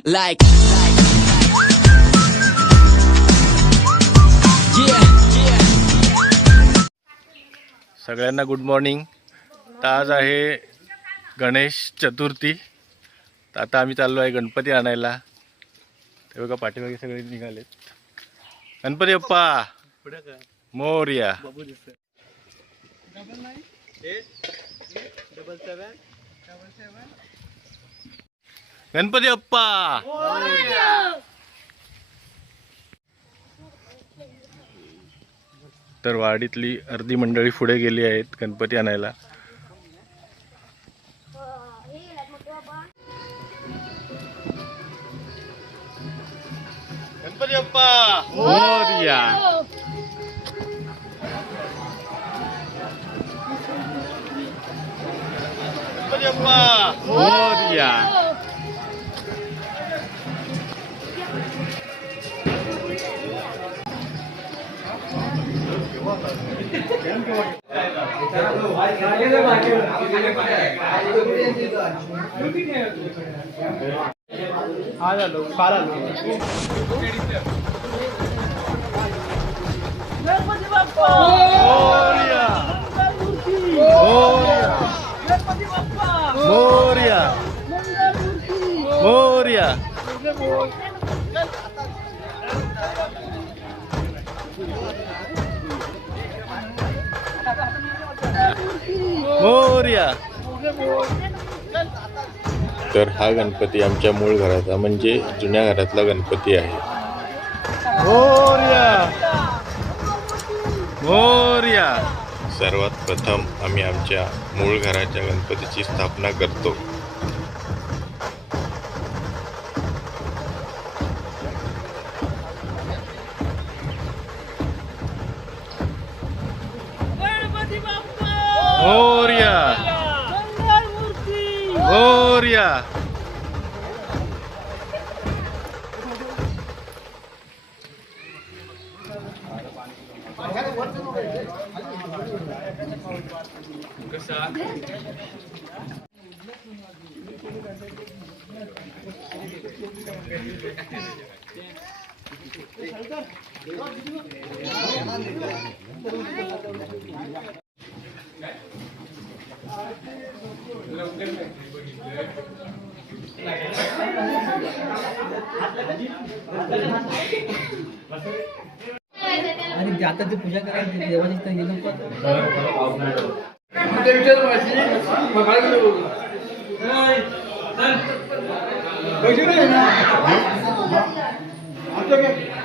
Like, yeah, yeah. सगळ्यांना good morning तर आज आहे गणेश चतुर्थी. तर आता आम्ही चाललो आहे गणपती आणायला. ते बघा पाठीमागे सगळे निघालेत. गणपती बाप्पा. मोर्या. गणपती बाप्पा तर वाडीतली अर्धी मंडळी पुढे गेली आहेत गणपती आणायला. गणपती मोरया. गणपती मोरया. मोरया मोरया मोरया मोरया मोरया. तर हा गणपती आमच्या मूळ घराचा म्हणजे जुन्या घरातला गणपती आहे. मोरया. मोरया. सर्वात प्रथम आम्ही आमच्या मूळ घराच्या गणपतीची स्थापना करतो. बाप्पा मोरया मंगळमूर्ती मोरया आणि ते आता ते पूजा करायची देवाची तर गेलं पण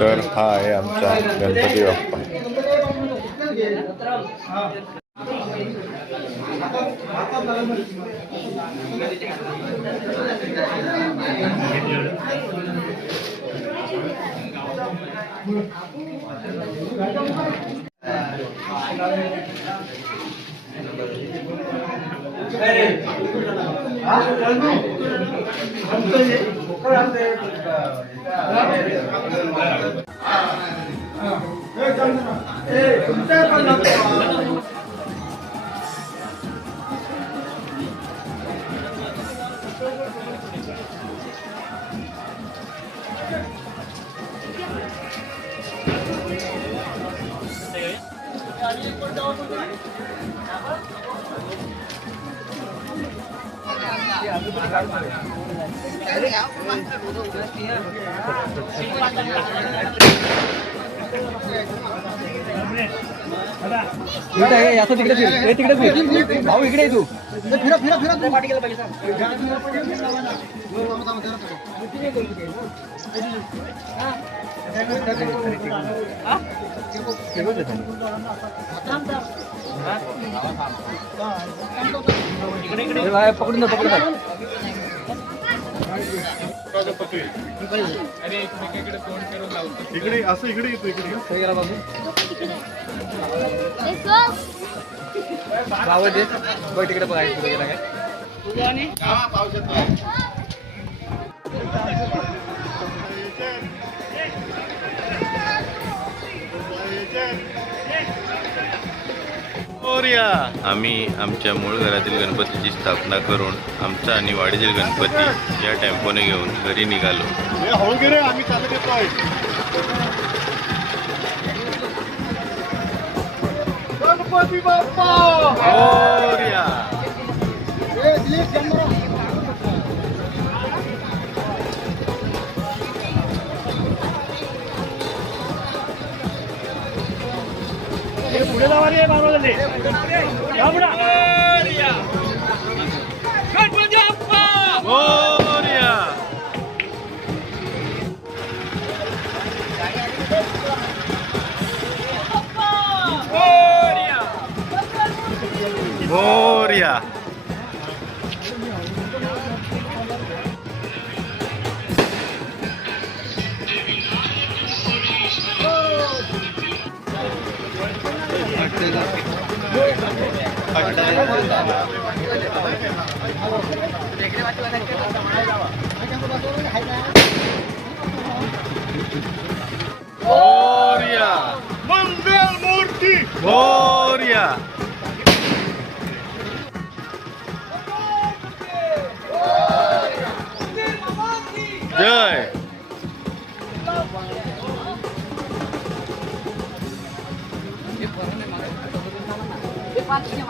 तर हा आहे आमचा गणपती बाप्पा इकडे ये, असं तिकडे फिर. तिकडे फिर. भाऊ इकडे तू फिरा फिरा फिरा पाठी पाहिजे पकडून जा पकडून इकडे असं इकडे येतो इकडे बघ तिकडे बघायचं मोरया. आम्ही आमच्या मूळ घरातील गणपतीची स्थापना करून आमचा आणि वाडीतील गणपती या टेम्पोने घेऊन घरी निघालो. हे आम्ही चालत येतोय गणपती बाप्पा! मोरया. पुढे जावा रे मोरया मंगल मूर्ती मोरया जय मोरया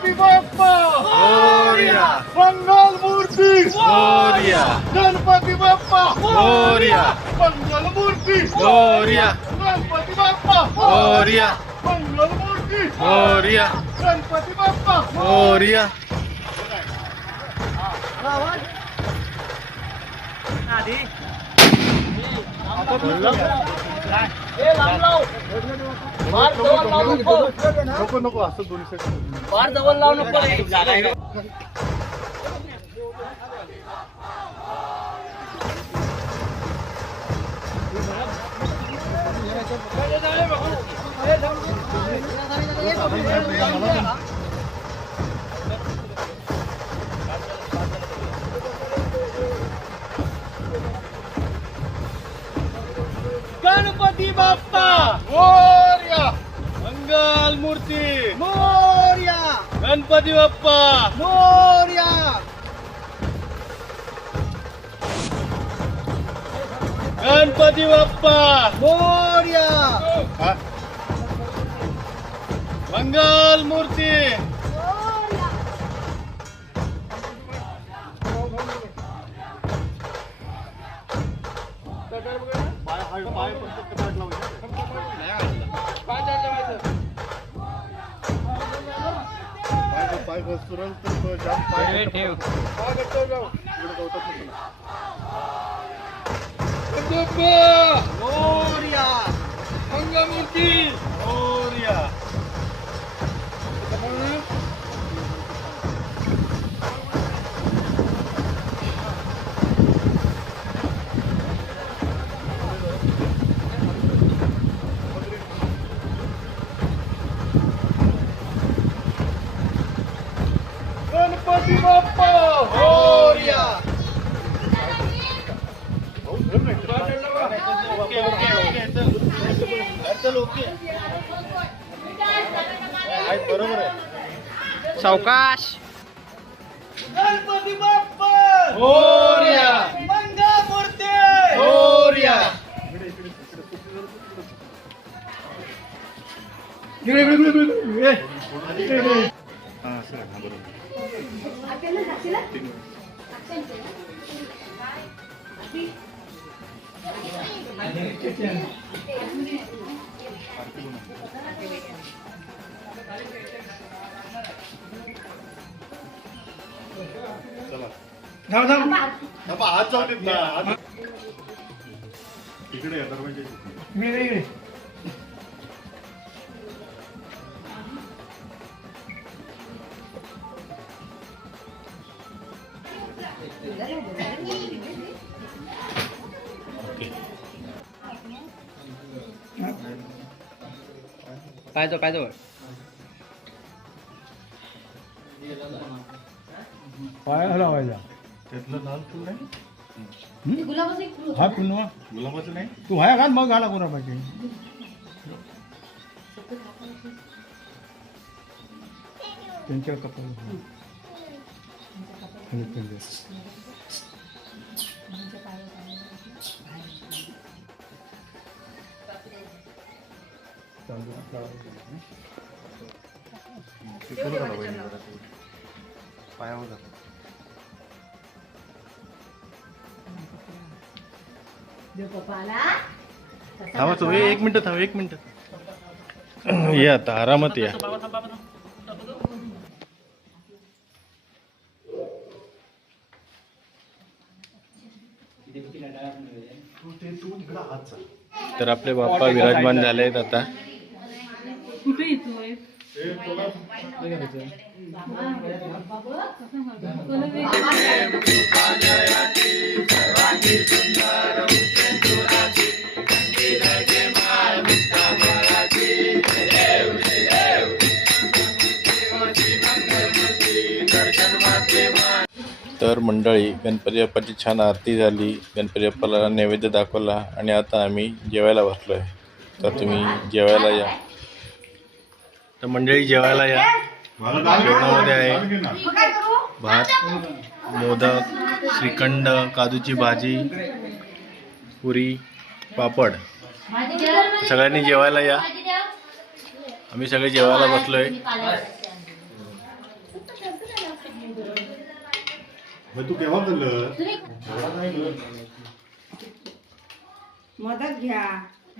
गणपती बाप्पा मोरया मंगलमूर्ती मोरया गणपती बाप्पा मोरया मंगलमूर्ती मोरया गणपती बाप्पा मोरया मंगलमूर्ती मोरया गणपती बाप्पा मोरया नको नको असं दोन्ही सेट फार जवळ लावू नको. गणपती बाप्पा मोरया मंगल मूर्ती मोरया गणपती बाप्पा! मोरया! गणपती बाप्पा! मोरया! मंगल मूर्ती! हाय पाय पण पाय घसरून तर तो जाम पाय ठेव. पाय घसरून जाऊ. इकडे गवतात मोर्या. मंगमूर्ती मोरया. गणपती बाप्पा मोरया सावकाश गणपती बाप्पा मोरया मंगळ मूर्ती मोरया आज जाऊ देत ना आज- इकडे या दरवाजा काय जो काय जवळ पाय हलवायचा. त्यातलं लाल फुल नाही हा गुलाबाचं नाही? तू हाय का मग घाला कोणा पाहिजे त्यांच्या कपाळ पायावर जातो थांबा तुम्ही एक मिनिट थांब एक मिनिट. या आता आरामात या. तर आपले बाप्पा विराजमान झाले आहेत आता. तर मंडळी गणपती बाप्पाची छान आरती झाली. गणपती बाप्पाला नैवेद्य दाखवला आणि आता आम्ही जेवायला बसलो आहे तर तुम्ही जेवायला या. तर मंडळी जेवायला या. जेवणामध्ये आहे. भात मोदक श्रीखंड काजूची भाजी पुरी पापड. सगळ्यांनी जेवायला या. आम्ही सगळे जेवायला बसलोय. मग तू केव्हा मदत घ्या.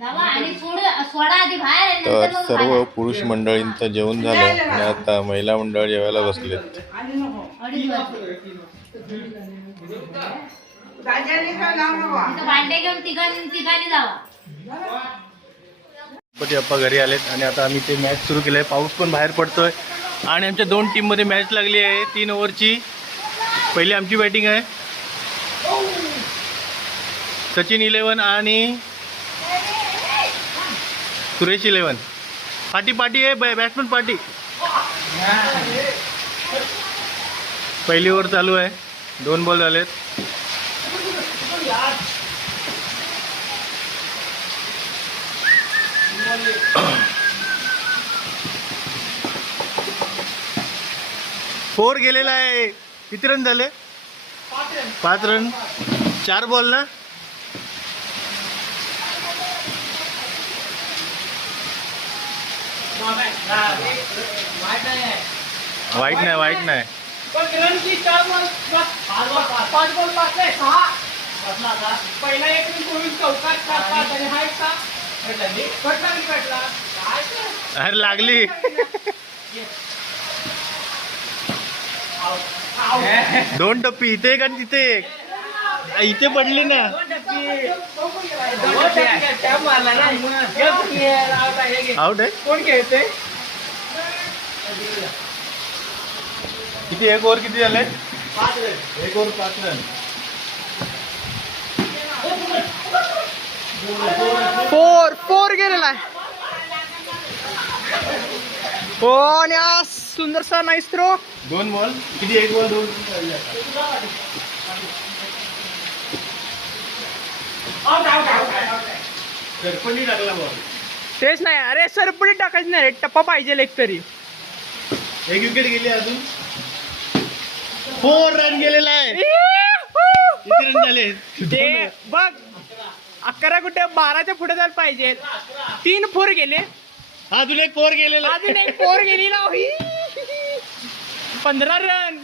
बाबा आणि सोड सोडा आधी बाहेर आणि तर सर्व. पुरुष मंडळींचं जेवण झालं आणि आता महिला मंडळ जेवायला बसलेत. गणपती बाप्पा घरी आलेत आणि आता आम्ही ते मॅच सुरू केलं आहे पाऊस पण बाहेर पडतोय. आणि आमच्या दोन टीममध्ये मॅच लागली आहे. तीन ओव्हरची पहिली आमची बॅटिंग आहे. सचिन इलेवन आणि सुरेश इलेवन. पार्टी पार्टी आहे बॅट्समन पार्टी. पहिली ओव्हर चालू आहे. दोन बॉल झालेत. फोर गेलेला आहे. किती रन झाले? पाच रन चार बॉल ना? वाईट नाही वाईट नाही पाच बॉल पाच नाही सहा पहिला एक चोवीस चौकात सात आणि हा एक? अरे लागली दोन टप्पी इथे आणि तिथे एक इथे पडली ना. आउट आहे. कोण खेळते किती एक ओव्हर किती झाले? एक ओव्हर पाच रन. फोर फोर गेलेला आहे. हो आणि आज सुंदरसा नाईस थ्रो दोन बॉल किती एक बॉल दोन आउट आउट आउट आउट सरपणी टाकला तेच नाही अरे सरपडी टाकायचं नाही टप्पा पाहिजे एक तरी. एक विकेट गेली अजून. फोर रन गेलेला आहे. ते बघ. अकरा कुठे बाराच्या पुढे जायला पाहिजे. तीन फोर गेले. अजून एक फोर गेलेला. अजून एक फोर गेली ना ही. पंधरा रन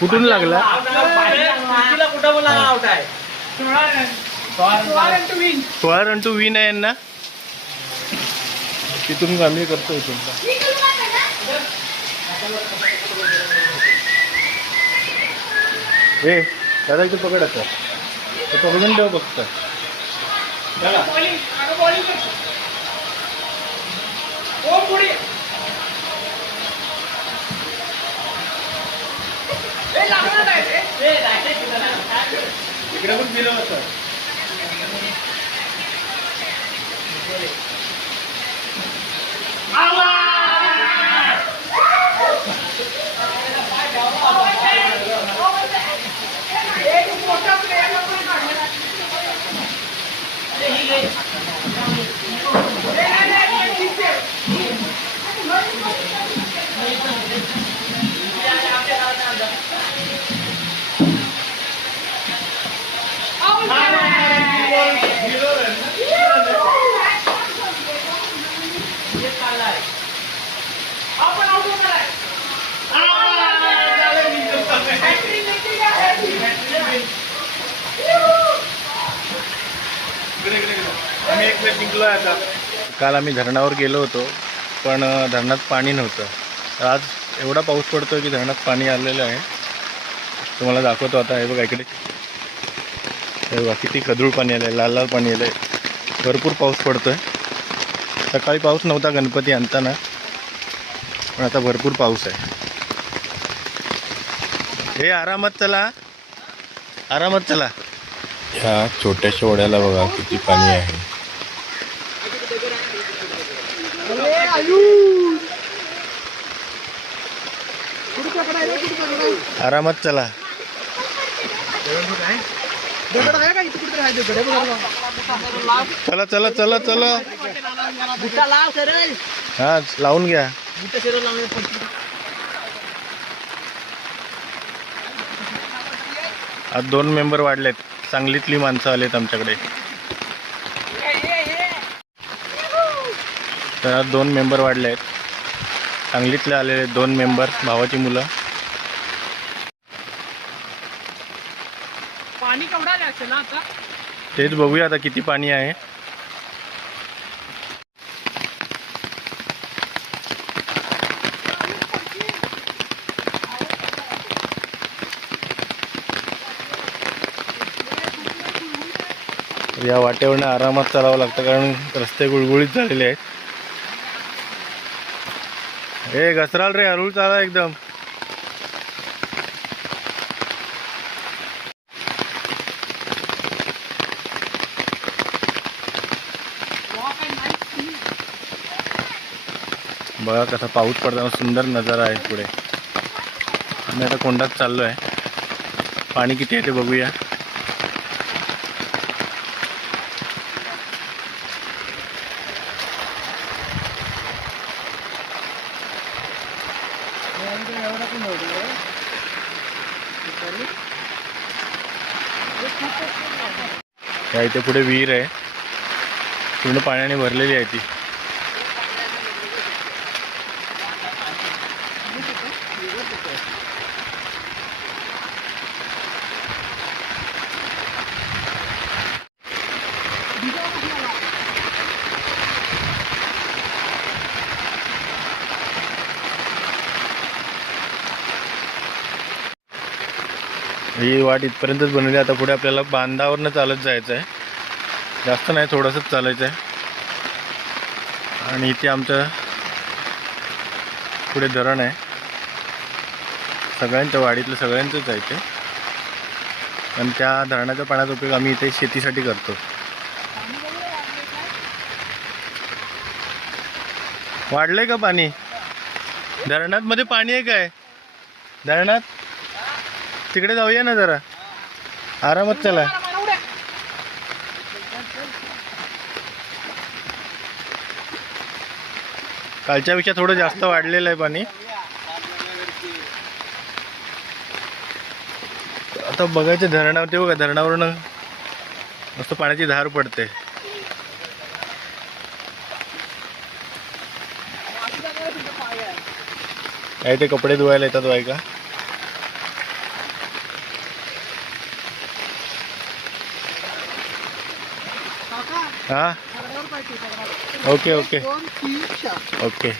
कुठून लागला? सोळा रन टू विन आहे यांना. तिथून आम्ही करतो इथून. ए दादा इथे पकड आता. ते पकडून ठेव फक्त. चला बॉलिंग आता बॉलिंग करतो ओ पुढे ए लागणार नाही रे. ए, direct कुठं लागणार? इकडे पण फिरव असं एक काल आम्ही धरणावर गेलो होतो पण धरणात पाणी नव्हतं. तर आज एवढा पाऊस पडतोय की धरणात पाणी आलेलं आहे. तुम्हाला दाखवतो आता हे बघा इकडे. हे बघा किती खदूळ पाणी आलं आहे लाल लाल पाणी आलं आहे भरपूर पाऊस पडतोय. सकाळी पाऊस नव्हता गणपती आणताना पण आता भरपूर पाऊस आहे. हे आरामात चला. आरामात चला. ह्या छोट्याशा ओढ्याला बघा किती पाणी आहे. आरामात चला. चला चला चला चला. हा लावून घ्या. आज दोन मेंबर वाढलेत. सांगलीतली माणसं आलेत आमच्याकडे. तर आज दोन मेंबर वाढले आहेत सांगलीतले आलेले दोन मेंबर भावाची मुलं पाणी केवढा आलं असेल ना आता. तेच बघूया आता किती पाणी आहे. या वाटेवरनं आरामात चालावं लागतं कारण रस्ते गुळगुळीत झालेले आहेत. हे घसराल रे हळू चाला एकदम. बघा कसा पाऊस पडताना सुंदर नजारा आहे पुढे. आम्ही आता कोंडात चाललो आहे पाणी किती आहे ते बघूया. या इथे पुढे विहीर आहे. पूर्ण पाण्याने भरलेली आहे ती. ही वाट इथपर्यंतच बनवली. आता पुढे आपल्याला बांधावरनं चालत जायचं आहे. जास्त नाही थोडंसंच चालायचं आहे. आणि इथे आमचं पुढे धरण आहे. सगळ्यांच्या वाडीतलं सगळ्यांचंच आहे ते. आणि त्या धरणाच्या पाण्याचा उपयोग आम्ही इथे शेतीसाठी करतो. वाढलंय का पाणी? धरणात मध्ये पाणी आहे. काय धरणात? तिकडे जाऊया ना जरा. आरामात चला. कालच्यापेक्षा थोडं जास्त वाढलेलं आहे पाणी. आता बघायचं धरणावरती बघा धरणावरून मस्त पाण्याची धार पडते. काय ते कपडे धुवायला येतात बायका हा? Okay okay. ओके.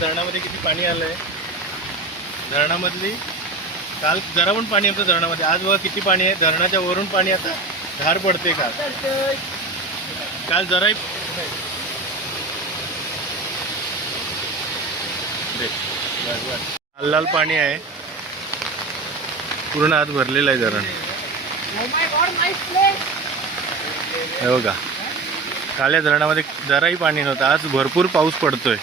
धरणामध्ये किती पाणी आलंय? धरणामधली काल जरा पण पाणी होतं धरणामध्ये. आज बघा किती पाणी आहे? धरणाच्या वरून पाणी आता धार पडते काल काल जराही लाल लाल पाणी आहे. पूर्ण आत भरलेलं आहे धरण. हे बघा. काल या धरणामध्ये जराही पाणी नव्हतं. आज भरपूर पाऊस पडतोय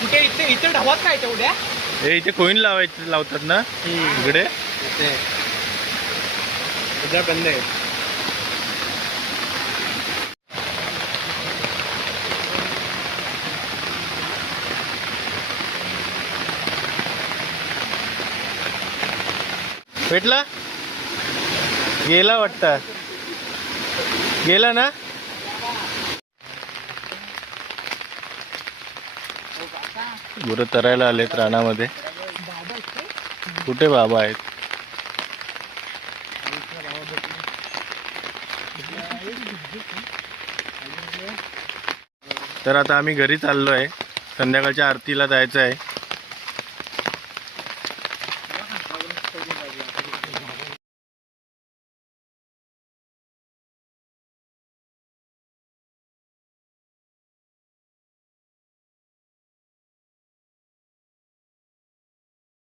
कुठे काय तेवढ्या? हे इथे कोईन लावायचे लावतात ना इकडे. बंद आहे. भेटला? गेला वाटतं. गेला ना? गुरं तरायला आलेत रानामध्ये. कुठे बाबा आहेत? तर आता आम्ही घरी चाललो आहे संध्याकाळच्या आरतीला जायचं आहे